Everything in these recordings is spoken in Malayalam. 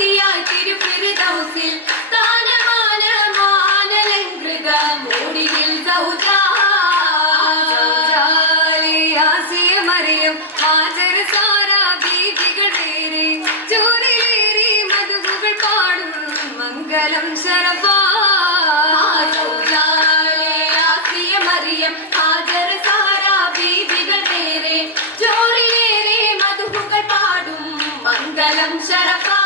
ജ്യോതിയായി തിരുഫിർദൗസിൽ സ്ഥാനമാനമാനലങ്കൃത മോടിയിൽ മറിയം ഹാജർ സാര ബീവികൾ വേറെ ജോലിയേറി മധുകൾ പാടും മംഗളം ശരഫാ മറിയം ഹാജർ സാര ബീവികൾ വേറെ ജോലിയേറി മധുകൾ പാടും മംഗളം ശരഫാ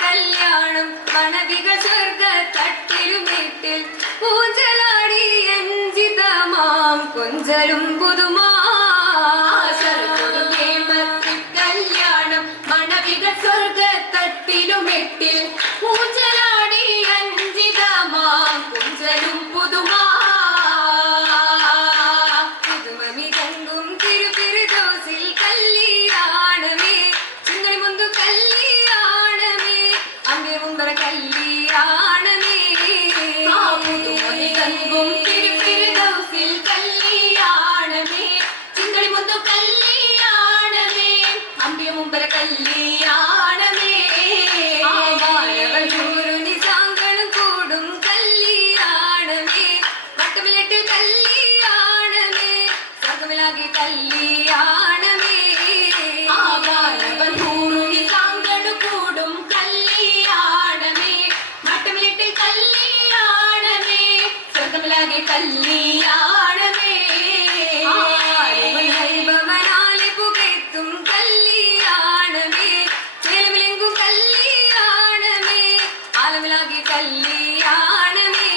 കല്യാണം മണവികൾ സ്വർഗ തട്ടിലുമേട്ടിൽ പൂജലാടി അഞ്ചിതമാം കൊഞ്ചലും പുതുമാ കല്യാണം മണവികൾ സ്വർഗ തട്ടിലുമെട്ടിൽ പൂജലാടി അഞ്ചിതമാം കൊഞ്ചലും പുതുമാ പുതുമമിതങ്കും തിരുഫിർദൗസിൽ കല്യാണമേ ചിങ്ങണി മുന്തു കല്യാണമേ അമ്മ മുമ്പറ കല്യാണമേ പുതുമമിതങ്കും തിരുഫിർദൗസിൽ കല്യാണമേ ചിങ്ങണി മുന്തു കല്യാണമേ അമ്മ മുമ്പറ കല്യാണമേ നിസാങ്കളും കൂടും കല്യാണമേ വട്ടമിലെട്ടിൽ കല്യാണമേ സ്വർഗമിലാകെ കല്യാണമേ നിസാങ്കളും കൂടും കല്യാണമേ വട്ടമിലെട്ടിൽ കല്യാണമേ സ്വർഗമിലാകെ കല്യാണമേ ഭവനാലെ പുകയ്ത്തും കല്യാണമേ ചേലമിലെങ്കും കല്യാണമേ ആലമിലാകെ കല്യാണമേ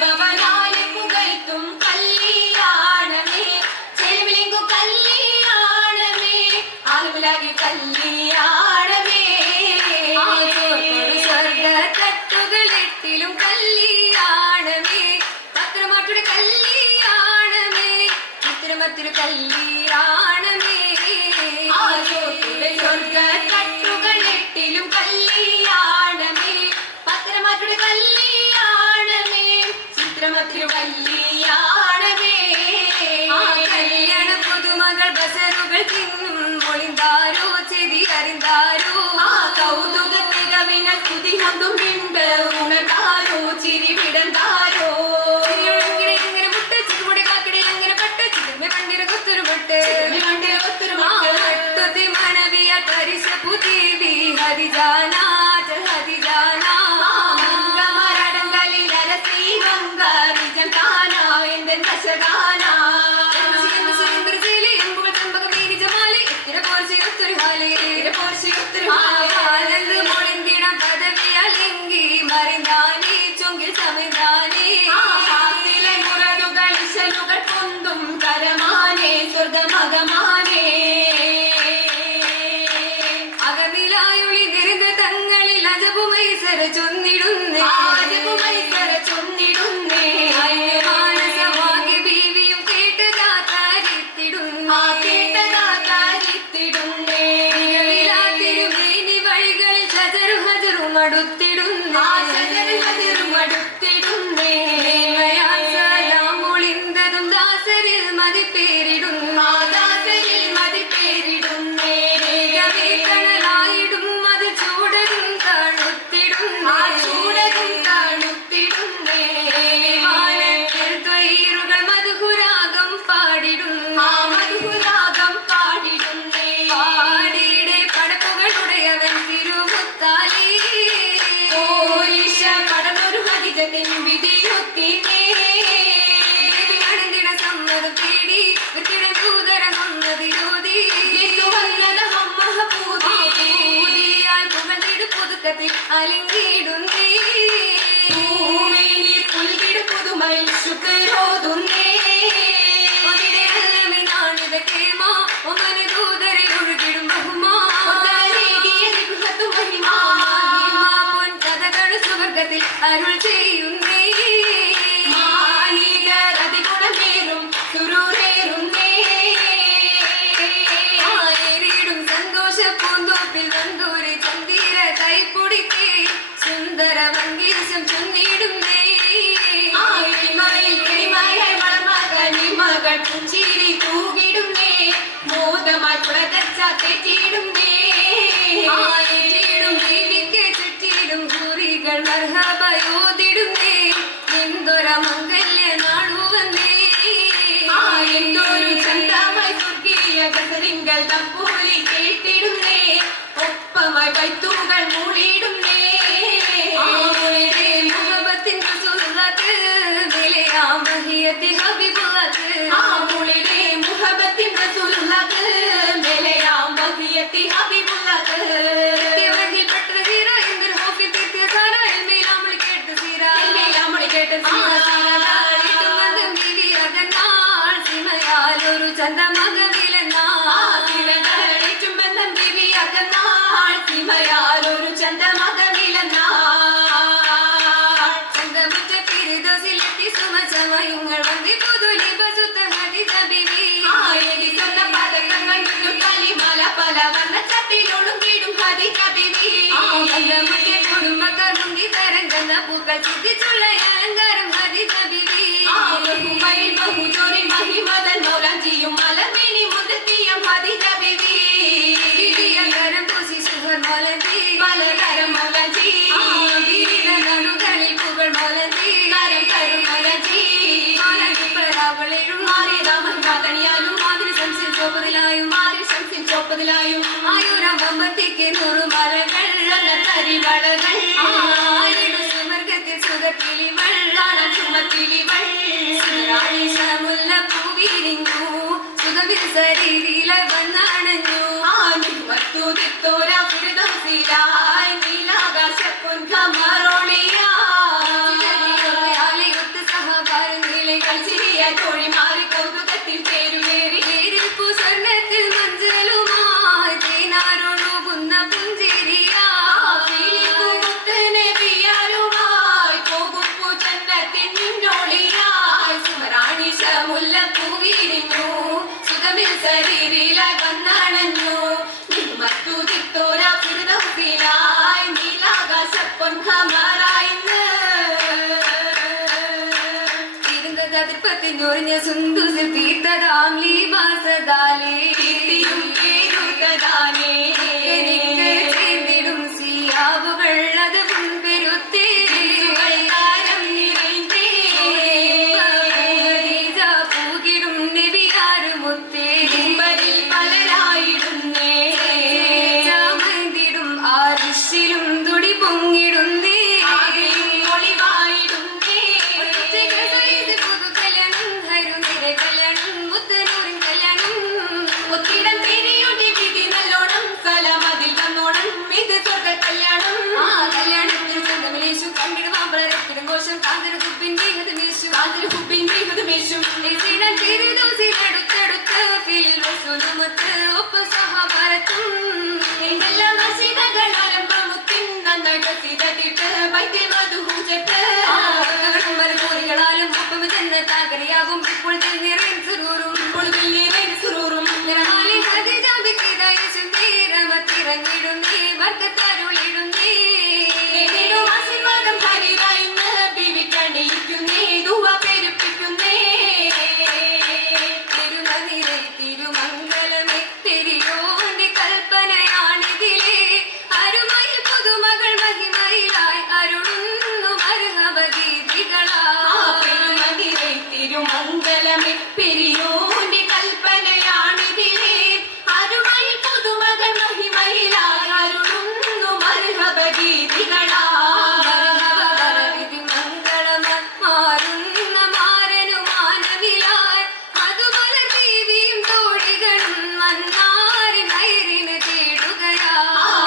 ഭവനാലെ പുകയ്ത്തും കല്യാണമേ ചേലമിലെങ്കും കല്യാണമേ ആലമിലാകെ കല്യാണമേ സ്വർഗ തട്ടുകളെട്ടിലും കല്യാണമേ പത്രമാട്ടുടെ കല്യാണമേ ചിത്രമത്തിരു കല്യാണമേ സ്വർഗ തട്ടുകളെട്ടിലും കല്യാണമേ പത്രമാട്ടുടെ കല്യാണമേ ചിത്രമത്തിരു കല്യാണമേ കല്യാണ പുതുമകൾ ബസറുകൾ തിന്നും മൊളിന്താരോ ചെതി അറിന്താരോ കൗതുക മികവിന സ്തുതി കൊണ്ടും പിണ്ട് ഉണർത്താരോ ചിരി വിടന്താരോ എങ്ങനെ മുട്ട ചിക്കുമുടി കാക്കിടെ എങ്ങനെ പട്ട ചിത്രമേ പണ്ടിര കൊത്തൊരു മുട്ട് മനവിയ തരിശ പുതിവി ഹരിജാനാഥ ഹരിജാനാ മരടങ്ങളിൽ അരസി ഗംഗ വിജം കാനാ എന്റെ ദശഗാനാ പൊന്തും കരമാനേ സ്വർഗമകമാനേ അകമിലായുളി നിരുന്ന തങ്ങളിൽ അജപുമൈസര ചൊന്നിടുന്നേ മാനസമാകെ ബീവിയും കേട്ടതാ താരിത്തിടുന്നേ തിരുമേനി വഴികളിൽ ചതറും ഹജറും അടുത്തിടുന്നേ ഒളിന്തതും ദാസരിൽ മതിപ്പേരിടുന്നേ കണലായിടും അത് ചൂടരും തണുത്തിടുന്നേ വാനത്തിൽ ത്വയീറുകൾ മധുരാഗം പാടിടുന്നേ പാടിയുടെ പടക്കുകളുടയവൻ തിരുമുത്താലി കടന്നൊരു ഹരിജത്തിൻ വിധിയൊത്തിനേ സമ്മതം തേടി ദൂതരങ്ങുന്നത് യോതി പുതുക്കത്തിൽ അലിങ്കിടുന്നേ പുൽകിട പുതുമയിൽ ശുക്രോതുന്നേ നാണിതേമാ ഒമന ദൂതരെ ഒഴുകിടും ബഹുമാ പൊൻ കഥകൾ സുവർഗത്തിൽ അരുൾ ചെയ്യുന്നേ സന്തോഷ പൂന്തോപ്പിൽ വന്തൂരി ചന്ദിര കൈപ്പൊടിത്തേ സുന്ദര വങ്കീശം ചൊന്നിടുന്നേ മകൾ പുഞ്ചിരി തൂകിടുന്നേ മോദമായി ചാത്തേറ്റിടുന്നേ ബീവിക്ക് ചുറ്റിടും കുറികൾ മർഹബയോതിടുന്നേ എന്തൊരമംഗല്യ നാളു വന്നേ എന്തൊരു ചന്തമായി സ്വർഗീയ ഗസരിങ്കൽ തപ്പൂലി കേട്ടിടുന്നേ ഒപ്പമായി വൈത്തൂകൾ മൂളിയിടുന്നേ മുഹബത്തിൻ റസൂലുള്ളാഹ് വിലയാം വഹിയത്തി ഹബീബുള്ളാഹ് മൂളിടെ മുഹബത്തിൻ റസൂലുള്ളാഹ് വിലയാം വഹിയത്തി ഹബീബുള്ളാഹ് വഹിൽ പെട്ട സീറ എന്തൊരു ഹോഫിൽ തിരിച്ച സാറ എൽമേലാമൾ കേട്ട സീറ ഇട്ടും ബീവി അകന്നാൾ സിമയാലൊരു ചന്തമകവിലെന്നാൾ ഇട്ടും ബന്ധം ബീവി അകന്നാൾ സിമയാലൊരു ചന്തമകവിലെന്നാൾ ചന്തമുറ്റ ഫിർദൗസിലെത്തി സുമചമയുങ്ങൾ വന്ദി പുതുലി ബസുത്ത ഹദീജ ബീവി സ്വന്തം പതക്കങ്ങൾ മുന്നും കലിമാല പല വർണ്ണ ചട്ടിലൊടുങ്ങിടും ഹദീജ ബീവി കുടുംബക്കാർ മുന്തി തരംഗന്ന പൂക്കൾ ചിന്തിച്ചുള്ള അലങ്കാരം ഹദീജ ബീവി ബഹുമയിൽ ബഹുജോറിൻ മഹിമതൻ മൗലാഞ്ചിയും മലർമേനി മുതിർത്തിയം ഹദീജ ബീവി കരം പൂശി സുഹർ മൗലഞ്ചി പലതരം മൗലാഞ്ചി വിവിധ നടുകളിൽ പൂകൾ മൗലഞ്ചി കരം കരും മൗലഞ്ചി മൗലഞ്ചി പരാവളിലും മാറിയതാ മഹിമാതണിയാലും മാതിരി സംസിൽ ചോപ്പതിലായും ആയുരം വമ്പത്തിക്ക് 100 മലകൾ കരിവളകൾ സുമർഗത്തിൽ സുഖത്തിലിവൾ കാണാൻ ചുമത്തിലിവൾ മുല്ല പൂവിരിഞ്ഞു സുഖമിൽ ശരീരില വന്നണഞ്ഞു മറ്റുതിത്തോര ഫിർദൗസിലായി നീലാകാശപ്പൊൻ കമറോളിയാലയൊത്ത് സഹകാരം നിലകൾ ചിരിയ തോഴിമാറി കൗതുകത്തിൽ ചേരുവേറി സ്വർണ്ണത്തിൽ മഞ്ചലുമായി തേനാരൊഴുകുന്ന പുഞ്ചിരിയായി പോകും പൂച്ചന്നത്തിൻ നിന്നോളിയായി സുമറാണിശ മുല്ല പൂവിരിഞ്ഞു സുഖമിൽ ശരീരിലായി വന്നണഞ്ഞു മറ്റുതിത്തോര ഫിർദൗസിലായി നീലാകാശപ്പൊൻ കമറായിന്ന് ൊറിഞ്ഞ സുന്ദുസിൽ തീർത്തതാം ലീവാസദാലേ എനിക്ക് ചേർന്നിടും സിയാവുകൾ അത് മുൻപെരുത്തേ താരം നിറൈന്തേ പൂകിടും നബിയാരുമുത്തേ പലരായിടുന്നേ ചാമന്തിടും ആരിശിലും തുടി പൊങ്ങിടുന്നേ ും ഇപ്പോൾ സുറൂറും തിറങ്ങിടുന്നേ വർഗത്താരുളിടുന്നേ ആശീർവാദം ഹരിവായിന്ന് ബീവി കണ്ടിരിക്കുന്നേ ദുവ പെരുപ്പിക്കുന്നേ തിരുമനിരെ തിരുമംഗലമേ തിരിയോന്റെ കൽപ്പനയാണിതിലേ അരുമയിൽ പുതുമകൾ മഹിമയിലായി അരുളുന്നു മർഹബഗീതികളാ തിരുമനിരെ തിരുമംഗലമേ പെരിയോന്റെ കൽപ്പനയാണിതിലേ അരുമയിൽ പുതുമകൾ മഹിമയിലായി അരുളുന്നു മർഹബഗീതികളാ മാറുന്ന മാരനു മാനവിലായി അതുപോലെ ബീവിയും തോഴികളും മന്നാരി നൈറിന് തേടുകയാ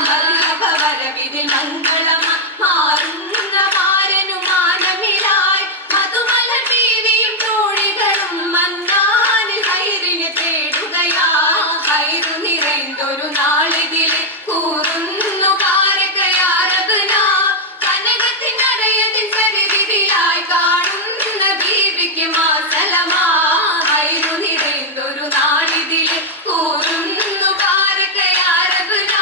മർഹബവരവിതിൽ മംഗളമ മാറുന്ന മാരനു മാനവിലായി അതുപോലെ ബീവിയും തോഴികളും മന്നാരി നൈറിന് തേടുകയാ ഹൈറു നിറൈന്തൊരു നാളിതിലെ കൂറുന്നു കാരകയാരബന കനകത്തിനടയതിൻ സരിതിരിലായി കാണുന്ന ബീവിക്ക് മാസലമാ ഹൈറു നിറൈന്തൊരു നാളിതിലെ കൂറുന്നു കാരകയാരബന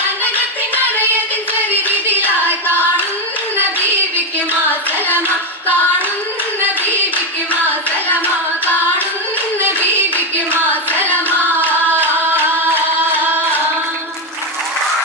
കനകത്തിനടയതിൻ സരിതിരിലായി കാണുന്ന ബീവിക്ക് മാസലമാ കാണുന്ന